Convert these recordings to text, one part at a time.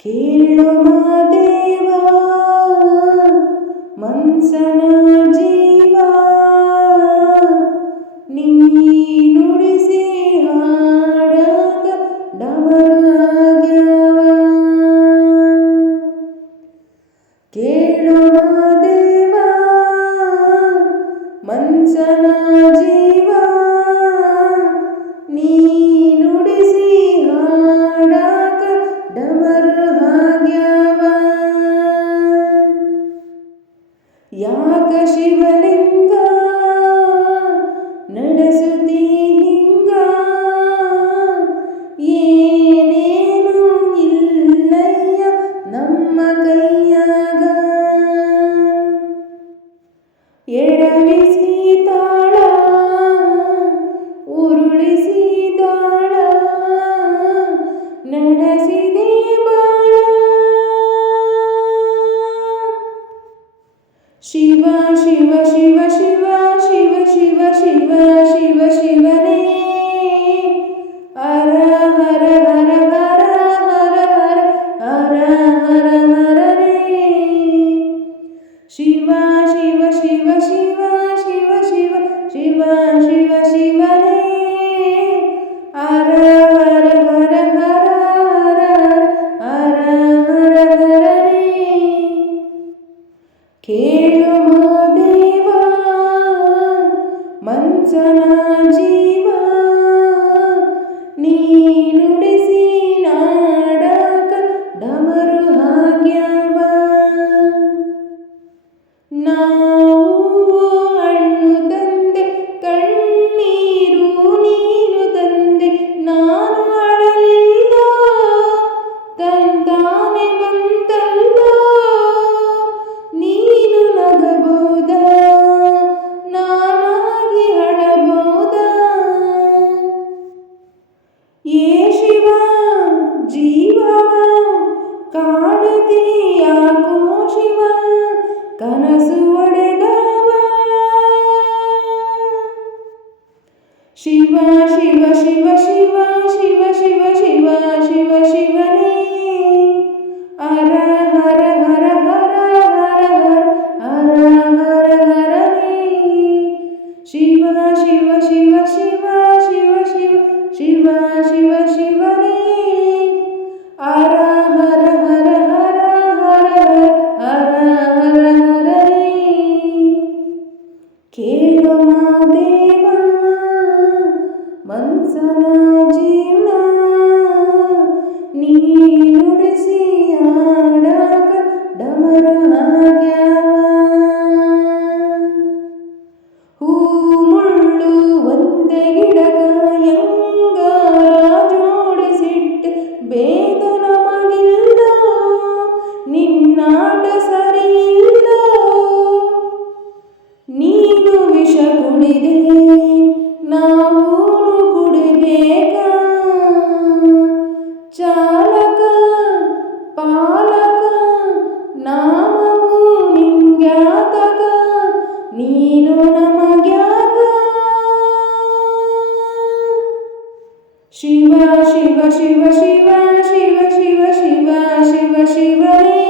ಕೇಳು ಮಾದೇವ ಮನ್ಸನ ಜೀವ ನೀ ನುಡಿಸಿ ಹಾಡಾಗ ಡಮರಾಗ್ಯವ. ಕೇಳು ಮಾದೇವ ಮನ್ಸನ ಜೀವ ನೀ ನುಡಿಸಿ ಹಾಡಾಗ ಡಮರು ಆಗ್ಯವ. ಯಾಕ ಶಿವಲಿಂಗ ನಡೆಸುತ್ತೀ ಹಿಂಗ ಏನೇನು ಇಲ್ಲಯ್ಯ ನಮ್ಮ ಕೈಯಾಗ. ಎಡವಿಸಿ ತಾಳ ಉರುಳಿಸಿ ತಾಳ ನಡೆಸಿದೆ ಬಾಳ. ಶಿವ ಶಿವ ಶಿವ ಶಿವ ಶಿವ ಶಿವ ಶಿವ ಶಿವ ಶಿವನೇ ಹರ ಹರ ಹರ ಹರ ಹರ ಹರ ಹರ ಹರ ಹರನೇ. ಶಿವ ಶಿವ ಶಿವ ಶಿವ ಶಿವ ಶಿವ ಶಿವ ಶಿವ ಶಿವನೇ ಹರ ಹರ ಹರ ಹರ ಹರ ಹರ ಹರ ಹರನೇ. ಕೇಳು ಮಾದೇವ ಮನ್ಸನ ಜೀವ ನೀ ನುಡಿಸಿ ನಾಡಕ ಡಮರು ಆಗ್ಯವ. ನಾವು ಹಣ್ಣು ತಂದೆ ಕಣ್ಣೀರು ನೀನು ತಂದೆ ನಾನು ಅಳಲಿಲ್ಲ ತಂತಾನೆ ಬಂತಲ್ಲ. ನೀನು ನಗಬಹುದ ನಾನಾಗಿ ಅಳಬಹುದ. ಏ ಶಿವ ಜೀವವ ಕಾಡುತ್ತೀ ಯಾಕೋ ಶಿವ ಕನಸು ಒಡೆದವ. ಶಿವ ಶಿವ ಶಿವ ಶಿವ ಶಿವ ಶಿವ ಶಿವ ಶಿವ ಶಿವನೇ ಹರ ಹರ ಹರ ಹರ ಹರ ಹರ ಹರ ಹರನೇ. ಶಿವ ಶಿವ ಶಿವ ಶಿವ ಶಿವ ಶಿವ ಶಿವ ಶಿವ ಶಿವನೇ ಹರ ಹರ ಹರ ಹರ ಹರ ಹರ ಹರ ಹರನೇ. ಕೇಳು ಮಾದೇವ ಮನ್ಸನ ಜೀವನ ನೀ ನುಡಿಸಿ ಹಾಡಾಗ ಡಮರು ಆಗ್ಯವ. ಹೂ ಮುಳ್ಳು ಒಂದೇ ಗಿಡಗ ಎಂಗಾರ ಜೋಡಿಸಿಟ್ಟು ಬೇದ ನಮಗಿಲ್ಲ ನಿನ್ನಾಟ ಸರಿಯಿಲ್ಲ. ನೀನು ವಿಷ ಕುಡಿದೆ ನಾವು ಕುಡಿಬೇಕ. ಚಾಲಕ ಪಾಲಕ ನಾಮವು ನಿಂಗ್ಯಾತಕ ನೀನು ನಮಗ್ಯಾಕ. ಶಿವ ಶಿವ ಶಿವ ಶಿವ ಶಿವ ಶಿವ ಶಿವ ಶಿವ ಶಿವನೇ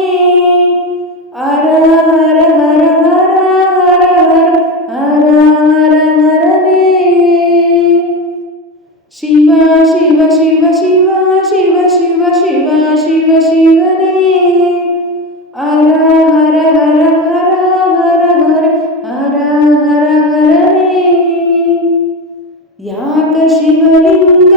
ಹರ ಹರ ಹರ ಹರ ಹರ ಹರ ಹರ ಹರನೇ. ಶಿವ ಶಿವ ಶಿವ ಶಿವ ಶಿವ ಶಿವ ಶಿವ ಶಿವ ಶಿವನೇ ಹರ ಹರ ಹರ ಹರ ಹರ ಹರ ಹರ ಹರ ಹರನೇ. ಯಾಕ ಶಿವಲಿಂಗ